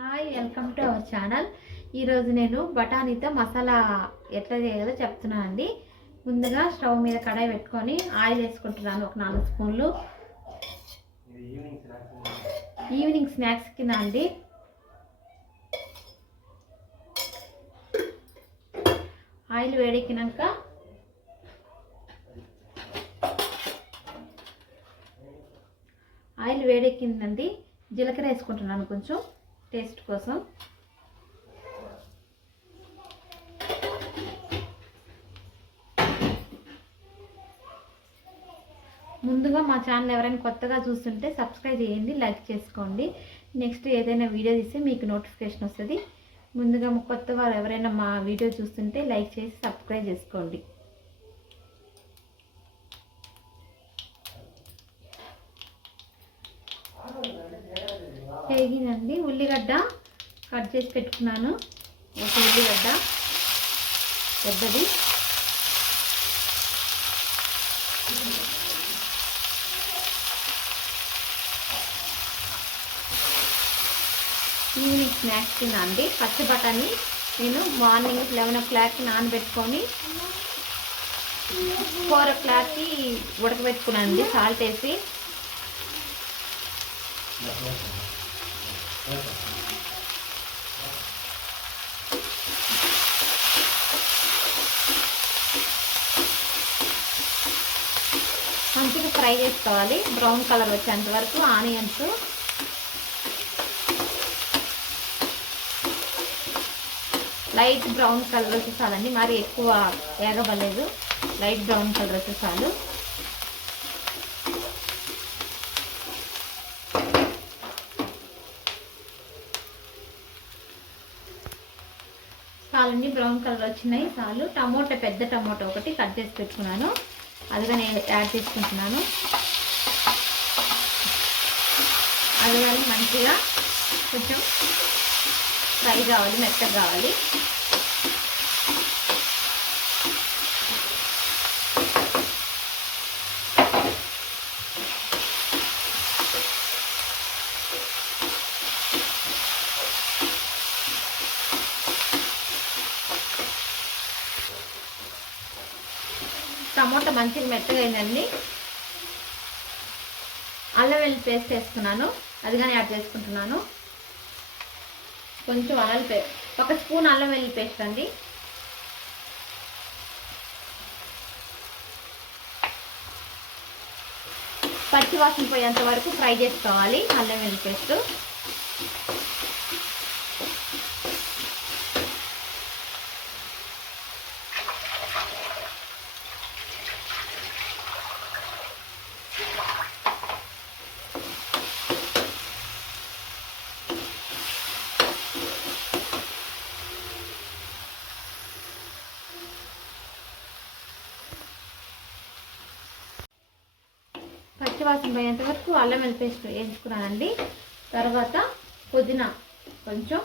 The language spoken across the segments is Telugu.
Hi welcome to our channel. ఈరోజు నేను బఠానీతో మసాలా ఎట్లా చేయాలో చెప్తున్నాను అండి. ముందుగా స్టవ్ మీద కడాయి పెట్టుకొని ఆయిల్ వేసుకుంటున్నాను ఒక నాలుగు స్పూన్లు. ఈవినింగ్ స్నాక్స్ కింద అండి. ఆయిల్ వేడెక్కినాక ఆయిల్ వేడెక్కిందండి. జీలకర్ర వేసుకుంటున్నాను కొంచెం. టేస్ట్ కోసం. ముందుగా మా ఛానల్ ఎవరైనా కొత్తగా చూస్తుంటే సబ్స్క్రైబ్ చేయండి లైక్ చేసుకోండి. నెక్స్ట్ ఏదైనా వీడియో తీస్తే మీకు నోటిఫికేషన్ వస్తుంది. ముందుగా మా కొత్త వారు ఎవరైనా మా వీడియో చూస్తుంటే లైక్ చేసి సబ్స్క్రైబ్ చేసుకోండి. వేగిందండి ఉల్లిగడ్డ కట్ చేసి పెట్టుకున్నాను. ఒక ఉల్లిగడ్డ పెద్దది. ఈవినింగ్ స్నాక్స్ కింద అండి పచ్చి బఠానీ నేను మార్నింగ్ లెవెన్ ఓ క్లాక్కి నానబెట్టుకొని ఫోర్ ఓ క్లాక్కి ఉడకబెట్టుకున్నాను అండి సాల్ట్ వేసి. మంచిగా ఫ్రై చేసుకోవాలి. బ్రౌన్ కలర్ వచ్చేంత వరకు ఆనియన్స్. లైట్ బ్రౌన్ కలర్ వచ్చి చాలండి. మరి ఎక్కువ ఏగబలేదు లైట్ బ్రౌన్ కలర్ వచ్చి చాలు చాలండి బ్రౌన్ కలర్ వచ్చినాయి చాలు. టమోటా పెద్ద టమోటా ఒకటి కట్ చేసి పెట్టుకున్నాను. అదిగా నేను యాడ్ చేసుకుంటున్నాను. అది కానీ మంచిగా కొంచెం ఫ్రై కావాలి మెత్తగా కావాలి. టమోటా మంచిగా మెత్తగా అయిందండి అల్లం వెల్లి పేస్ట్ వేసుకున్నాను అది కానీ యాడ్ చేసుకుంటున్నాను. కొంచెం అల్లం పే ఒక స్పూన్ అల్లం వెల్లి పేస్ట్ అండి. పచ్చి వాసన పోయేంత వరకు ఫ్రై చేసుకోవాలి అల్లం వెల్లి పేస్ట్. పచ్చివాసన పోయేంత వరకు అల్లం వెల్లి పేస్ట్ వేసుకున్నానండి తర్వాత పుదీనా కొంచెం.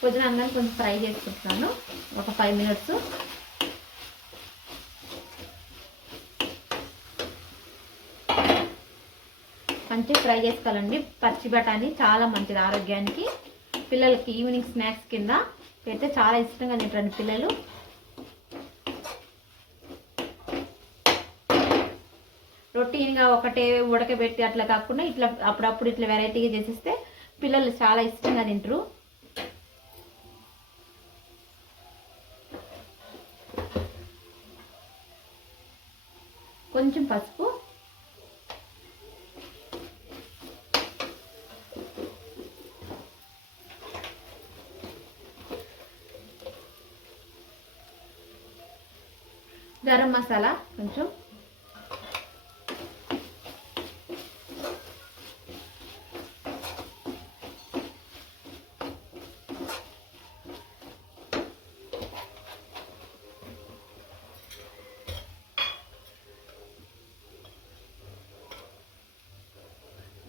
పుదీనా అన్నం కొంచెం ఫ్రై చేసుకుంటున్నాను. ఒక ఫైవ్ మినిట్స్. మంచిగా ఫ్రై చేసుకోవాలండి. పచ్చి బఠానీ చాలా మంచిది ఆరోగ్యానికి. పిల్లలకి ఈవినింగ్ స్నాక్స్ కింద పెడితే చాలా ఇష్టంగా తింటారండి పిల్లలు. రొటీన్గా ఒకటే ఉడకబెట్టి అట్లా కాకుండా ఇట్లా అప్పుడప్పుడు ఇట్లా వెరైటీగా చేసేస్తే పిల్లలు చాలా ఇష్టంగా తింటారు కొంచెం పసుపు గరం మసాలా కొంచెం.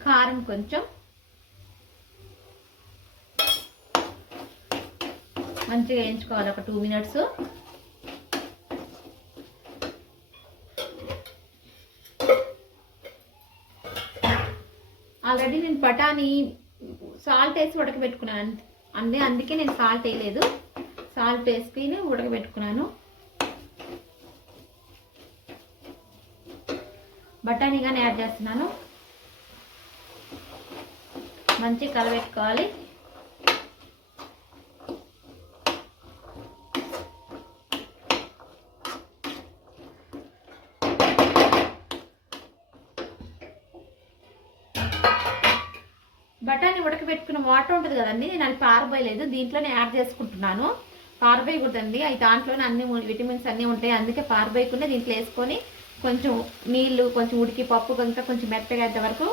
కారం కొంచెం. మంచిగా వేయించుకోవాలి ఒక టూ మినిట్స్ ఆల్రెడీ నేను బఠానీ సాల్ట్ వేసి ఉడకబెట్టుకున్నాను. అందుకే అందుకే నేను సాల్ట్ వేయలేదు. సాల్ట్ వేసుకుని ఉడకబెట్టుకున్నాను. బఠానీ కానీ యాడ్ చేస్తున్నాను. మంచి కలబెట్టుకోవాలి. పెట్టుకున్న వాటర్ ఉంటుంది కదండి నేను అది పారబోయలేదు దీంట్లోనే యాడ్ చేసుకుంటున్నాను. పారబోయకూడదండి అవి దాంట్లోనే అన్ని విటమిన్స్ అన్నీ ఉంటాయి అందుకే పారబోయకుండా దీంట్లో వేసుకొని కొంచెం నీళ్ళు కొంచెం ఉడికి పప్పు ఇంకా కొంచెం మెత్తగా అయ్యేంత వరకు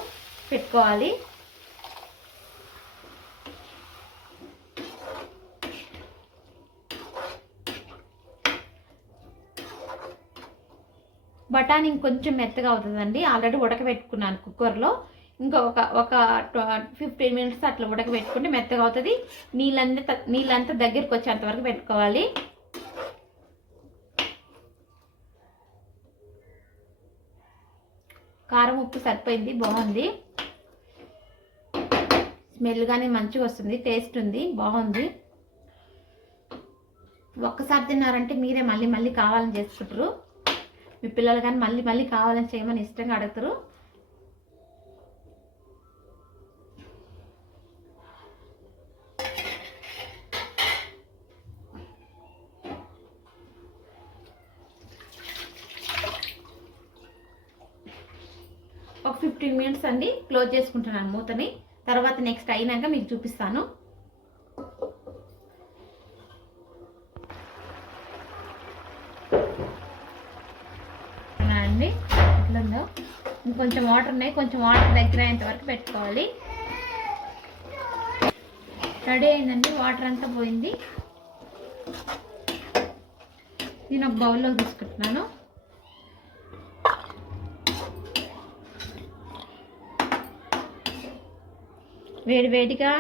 పెట్టుకోవాలి. బఠానీ ఇంకొంచెం మెత్తగా అవుతుందండి ఆల్రెడీ ఉడకబెట్టుకున్నాను కుక్కర్లో. ఇంకా ఒక ఒక ఫిఫ్టీన్ మినిట్స్ అట్లా ఉడకబెట్టుకుంటే మెత్తగా అవుతుంది. నీళ్ళంతా నీళ్ళంతా దగ్గరికి వచ్చేంత వరకు పెట్టుకోవాలి. కారం ఉప్పు సరిపోయింది బాగుంది. స్మెల్ కానీ మంచిగా వస్తుంది టేస్ట్ ఉంది బాగుంది. ఒక్కసారి తిన్నారంటే మీరే మళ్ళీ మళ్ళీ కావాలని చేసుకుంటారు. మీ పిల్లలు కానీ మళ్ళీ మళ్ళీ కావాలని చేయమని ఇష్టంగా అడుగుతారు. ఒక ఫిఫ్టీన్ మినిట్స్ అండి. క్లోజ్ చేసుకుంటున్నాను మూతని. తర్వాత నెక్స్ట్ అయినాక మీకు చూపిస్తాను. అండి ఎట్లుందో ఇంకొంచెం వాటర్ ఉన్నాయి. కొంచెం వాటర్ దగ్గర అయ్యేంత వరకు పెట్టుకోవాలి. రెడీ అయిందండి. వాటర్ అంతా పోయింది. నేను ఒక బౌల్లో తీసుకుంటున్నాను. వేడి వేడిగా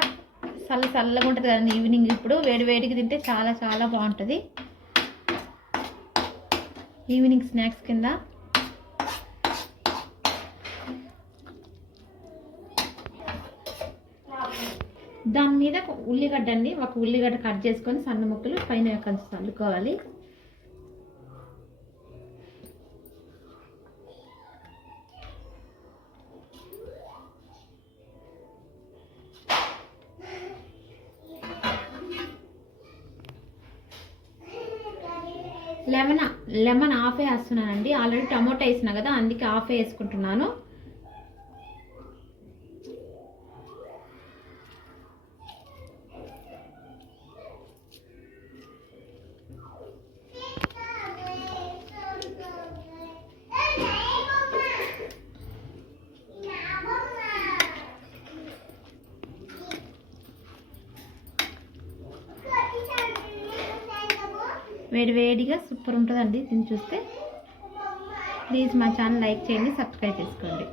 చల్ల చల్లగా ఉంటుంది కదండి ఈవినింగ్ ఇప్పుడు. వేడివేడిగా తింటే చాలా చాలా బాగుంటుంది. ఈవినింగ్ స్నాక్స్ కింద. దాని మీద ఒక ఉల్లిగడ్డ అండి. ఒక ఉల్లిగడ్డ కట్ చేసుకొని సన్న ముక్కలు పైన కలుసుకోవాలి లెమన్ లెమన్ హాఫ్ వేస్తున్నానండి. ఆల్రెడీ టమోటా వేసిన కదా అందుకే హాఫ్ వేసుకుంటున్నాను. వేడి వేడిగా సూపర్ ఉంటుందండి. దీన్ని చూస్తే ప్లీజ్ మా ఛానల్ లైక్ చేయండి సబ్స్క్రైబ్ చేసుకోండి.